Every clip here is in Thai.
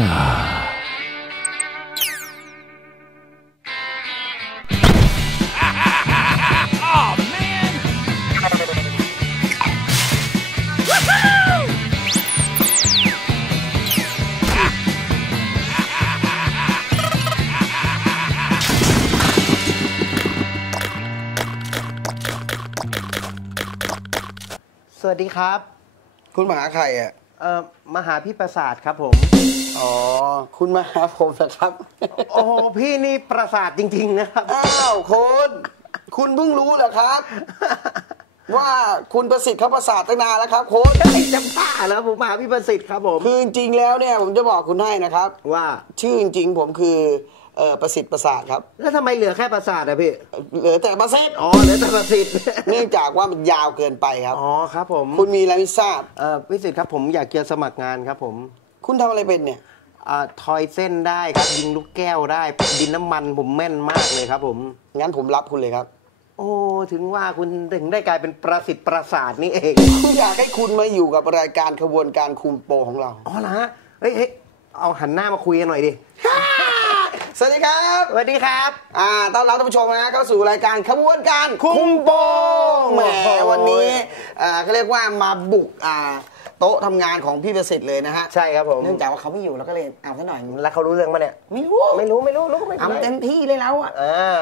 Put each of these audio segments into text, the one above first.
สวัสดีครับ คุณมาหาใครอะ เอ่อมาหาพี่ประสาทครับผมอ๋อ คุณมาหาผมนะครับ โอ้โหพี่นี่ประสาทจริง ๆ นะครับ อ้าวคุณคุณเพิ่งรู้เหรอครับ ว่าคุณประสิทธิ์เขาประสาทตั้งนานแล้วครับคุณไอ้จำป้าแล้วผมมาหาพี่ประสิทธิ์ครับผมคือจริงๆแล้วเนี่ยผมจะบอกคุณให้นะครับ ว่าชื่อจริงๆผมคือเอ่อประสิทธิ์ประสาทครับ แล้วทำไมเหลือแค่ประสาทอะพี่เหลือแต่ประสิทธิ์อ๋อเหลือแต่ประสิทธิ์เนื่องจากว่ามันยาวเกินไปครับอ๋อครับผมคุณมีอะไรไม่ทราบเอ่อพี่สิทธิ์ครับผมอยากจะสมัครงานครับผม คุณทำอะไรเป็นเนี่ยอ่า ทอยเส้นได้ครับยิงลูกแก้วได้ดินน้ำมันผมแม่นมากเลยครับ ผมงั้นผมรับคุณเลยครับ โอ้ถึงว่าคุณถึงได้กลายเป็นประสิทธิ์ประสาทนี่เองผมอยากให้คุณมาอยู่กับรายการขบวนการคุมโปงของเราอ๋อเหรอฮะเฮ้ยเฮ้ยเอาหันหน้ามาคุยกันหน่อยดิ สวัสดีครับสวัสดีครับ อ่าต้อนรับท่านผู้ชมนะฮะเข้าสู่รายการขบวนการคุมโปงแหมโอ้โหวันนี้อ่าเขาเรียกว่ามาบุกอ่าโต๊ะทำงานของพี่ประสิทธิ์เลยนะฮะใช่ครับผมเนื่องจากว่าเขาไม่อยู่เราก็เลยเอาซะหน่อยแล้วเขารู้เรื่องปะเนี่ยไม่รู้ไม่รู้ไม่รู้รู้ไม่เอาเป็นไรเต็มที่เลยแล้วอะเออ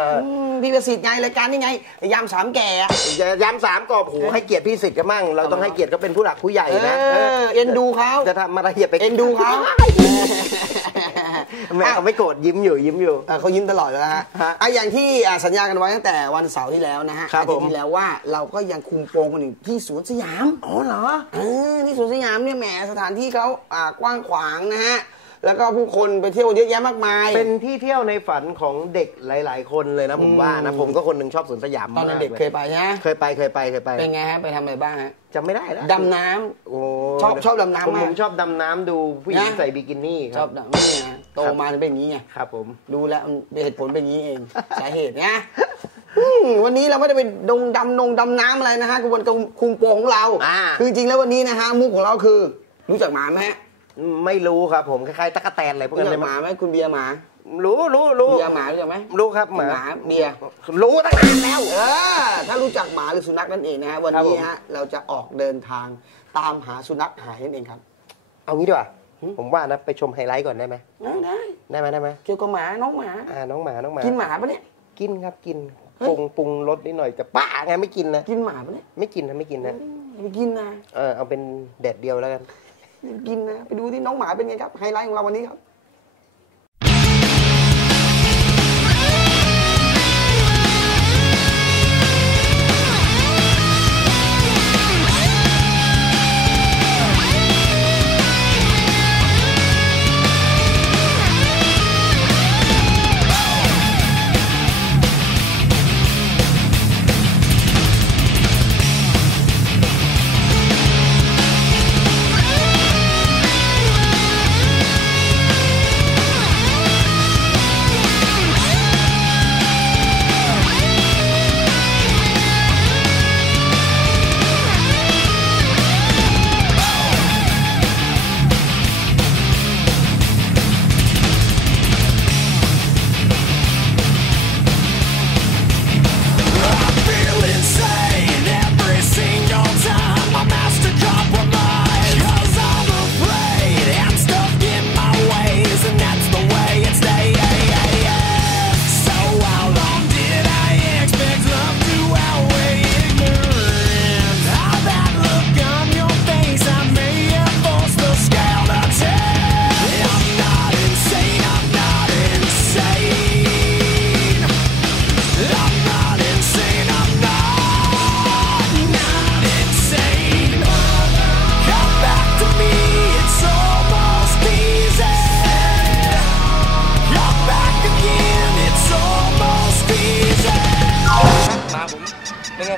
มพี่ประสิทธิ์ไงรายการนี่ไงยามสามแก่อะจะย้ำสามกรอบหูให้เกียรติพี่สิทธิ์กันมั่งเราต้องให้เกียรติเขาเป็นผู้หลักผู้ใหญ่เอนะอเอ็นดูเขาจะทำอะไรอย่าไปเอ็นดูเขา แม่เขาไม่โกรธยิ้มอยู่ยิ้มอยู่อะเขายิ้มตลอดเลยนะฮะฮะอะอย่างที่อะสัญญากันไว้ตั้งแต่วันเสาร์ที่แล้วนะฮะครับอาทิตผม ย์ที่แล้วว่าเราก็ยังคุมโปงกันอยู่ที่สวนสยาม อ๋อเหรอ เออที่สวนสยามเนี่ยแหมสถานที่เขาอ่ากว้างขวางนะฮะ แล้วก็ผู้คนไปเที่ยวเยอะแยะมากมาย เป็นที่เที่ยวในฝันของเด็กหลาย ๆ คนเลยนะผมว่านะ ผมก็คนหนึ่งชอบสวนสยามตอนนั้นมากเด็กลเคยไปใช่ไหมเคยไปเคยไปเคยไปเป็นไงฮะ ไปทำอะไรบ้างฮะ จำไม่ได้แล้วดำน้ำ โอ้ชอบชอบดำน้ำผมมาก ผมชอบดำน้ำดูผู้หญิงนะใส่บิกินี่คชรัอบ บดำนี่นะ โตมาจะเป็นอย่างนี้ไงครับ ผมรู้แล้วมันเป็นเหตุผลเป็นอย่างนี้เองสาเหตุนะอืมวันนี้เราไม่ได้ไปดงดำนงดำน้ำอะไรนะฮะกระบวนการคุมโปงของเราอ่าคือจริงๆแล้ววันนี้นะฮะมุกของเราคือ รู้จักหมาไหมฮะไม่รู้ครับผมคล้ายๆตะกแตนอะไรพวกรู้นั้นจัเลกยหมาไหมคุณเบียร์หมา รู้รู้รู้เบียร์หมารู้จักไหมรู้ครับหมาหมาเบียร์รู้ตั้งนานแล้วเออถ้ารู้จักหมาหรือสุนัขนั่นเองนะฮะวันครับนี้ผมฮะเราจะออกเดินทางตามหาสุนัขหายนั่นเองครับ เอางี้ดีกว่า ผมว่านะไปชมไฮไลท์ก่อนได้ไหมได้ได้ได้ไหมได้ไหมเกี่ยวกับหมาน้องหมาอ่าน้องหมาน้องหมากิกินหมาปะเนี่ยกินครับกินเฮ้ยปรุงปรุงรสนิดหน่อยแต่ป้าไงไม่กินนะกินหมาปะเนี่ยไม่กินนะไม่กินนะไม่กินนะเออเอาเป็นแดดเดียวแล้วกันไม่กินนะไปดูที่น้องหมาเป็นไงครับไฮไลท์ของเราวันนี้ครับ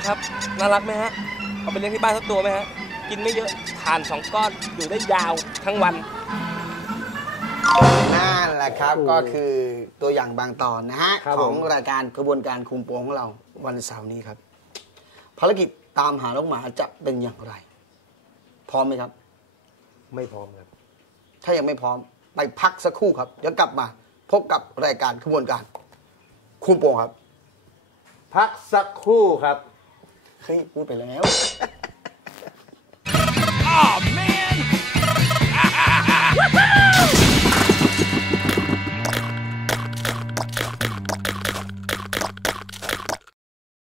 นไงครับ น่ารักไหมฮะ เอาไปเลี้ยงที่บ้านสักตัวไหมฮะ กินไม่เยอะทานสองก้อนอยู่ได้ยาวทั้งวัน นั่นแหละครับโอ้ก็คือตัวอย่างบางตอนนะฮะ ครับของผมรายการกระบวนการคุมโปงของเราวันเสาร์นี้ครับ ภารกิจตามหาน้องหมาจะเป็นอย่างไร พร้อมไหมครับ ไม่พร้อมครับ ถ้ายังไม่พร้อมไปพักสักครู่ครับ เดี๋ยวกลับมา พบกับรายการขบวนการคูโปงครับ พักสักครู่ครับ เฮ้ยพูดไปแล้ว